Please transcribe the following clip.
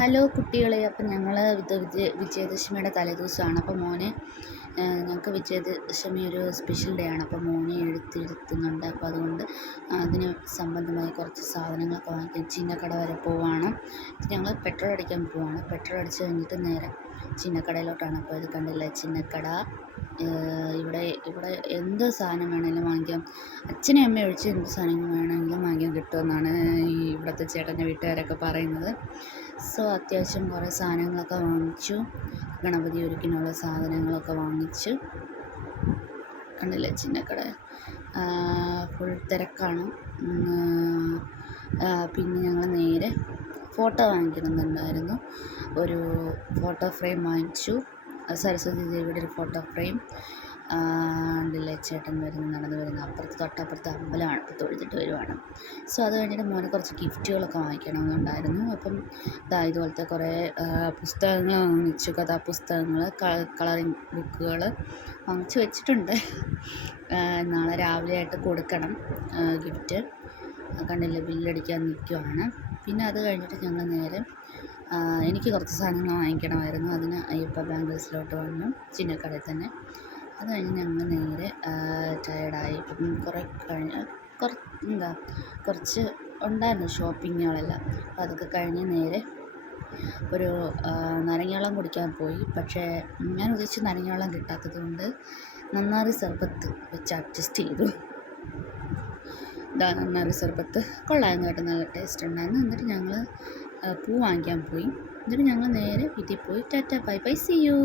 Hello കുട്ടികളെ, അപ്പം ഞങ്ങൾ ഇത് വിജയദശമിയുടെ തലേദിവസമാണ്. അപ്പോൾ മോനെ ഞങ്ങൾക്ക് വിജയദശമി ഒരു സ്പെഷ്യൽ ഡേ ആണ്. അപ്പോൾ മോനെ എഴുത്തിരുത്തുന്നുണ്ട്. അപ്പോൾ അതുകൊണ്ട് അതിന് സംബന്ധമായി കുറച്ച് സാധനങ്ങളൊക്കെ വാങ്ങിക്കാൻ ചിന്നക്കട വരെ പോവുകയാണ്. ഞങ്ങൾ പെട്രോൾ അടിക്കാൻ പോവുകയാണ്. പെട്രോൾ അടിച്ച് കഴിഞ്ഞിട്ട് നേരെ ചിന്നക്കടയിലോട്ടാണ്. അപ്പോൾ ഇത് കണ്ടില്ലേ, ചിന്നക്കട. ഇവിടെ എന്ത് സാധനം വേണമെങ്കിലും വാങ്ങിക്കാം. അച്ഛനും അമ്മയും ഒഴിച്ച് എന്ത് സാധനങ്ങൾ വേണമെങ്കിലും വാങ്ങിക്കാൻ കിട്ടുമെന്നാണ് ഇവിടുത്തെ ചേട്ടൻ്റെ വീട്ടുകാരൊക്കെ പറയുന്നത്. സോ അത്യാവശ്യം കുറേ സാധനങ്ങളൊക്കെ വാങ്ങിച്ചു. ഗണപതി ഒരുക്കിനുള്ള സാധനങ്ങളൊക്കെ വാങ്ങിച്ചു. കണ്ടില്ലേ, ചിന്നക്കട ഫുൾ തിരക്കാണ്. പിന്നെ ഞങ്ങൾ നേരെ ഫോട്ടോ വാങ്ങിക്കണമെന്നുണ്ടായിരുന്നു. ഒരു ഫോട്ടോ ഫ്രെയിം വാങ്ങിച്ചു. സരസ്വതി ദേവിയുടെ ഒരു ഫോട്ടോ ഫ്രെയിം. ഉണ്ടല്ലേ, ചേട്ടൻ നടന്നു വരുന്നു. തൊട്ടപ്പുറത്ത് അമ്പലമാണ്. അപ്പോൾ തൊഴുതിട്ട് വരുവാണ്. സോ അത് കഴിഞ്ഞിട്ട് മോനെ കുറച്ച് ഗിഫ്റ്റുകളൊക്കെ വാങ്ങിക്കണമെന്നുണ്ടായിരുന്നു. അപ്പം ഇതുപോലത്തെ കുറേ പുസ്തകങ്ങൾ വാങ്ങിച്ചു. കഥാപുസ്തകങ്ങൾ, കളറിങ് ബുക്കുകൾ വാങ്ങിച്ചു വെച്ചിട്ടുണ്ട്. നാളെ രാവിലെ ആയിട്ട് കൊടുക്കണം ഗിഫ്റ്റ്. കണ്ടില്ലേ, ബില്ലടിക്കാൻ നിൽക്കുവാണ്. പിന്നെ അത് കഴിഞ്ഞിട്ട് ഞങ്ങൾ നേരെ എനിക്ക് കുറച്ച് സാധനങ്ങൾ വാങ്ങിക്കണമായിരുന്നു. അതിന് അയ്യപ്പ ബാംഗിൾസിലോട്ട് വന്നു, ചിന്നക്കടയിൽ തന്നെ. അത് കഴിഞ്ഞ് ഞങ്ങൾ നേരെ ടയർഡായി. കുറേ കഴിഞ്ഞ് കുറച്ച് ഉണ്ടായിരുന്നു ഷോപ്പിങ്ങുകളെല്ലാം. അപ്പോൾ അതൊക്കെ കഴിഞ്ഞ് നേരെ ഒരു നാരങ്ങാവെള്ളം കുടിക്കാൻ പോയി. പക്ഷേ ഞാൻ ഉദ്ദേശിച്ച നാരങ്ങാവെള്ളം കിട്ടാത്തത് കൊണ്ട് നന്നാറി സർബത്ത് വെച്ച് അഡ്ജസ്റ്റ് ചെയ്തു. നന്നാറി സർബത്ത് കൊള്ളായിരുന്നു കേട്ടോ, നല്ല ടേസ്റ്റ് ഉണ്ടായിരുന്നു. എന്നിട്ട് ഞങ്ങൾ പൂ വാങ്ങിക്കാൻ പോയി. എന്നിട്ട് ഞങ്ങൾ നേരെ വീട്ടിൽ പോയി. Tata bye bye, see U.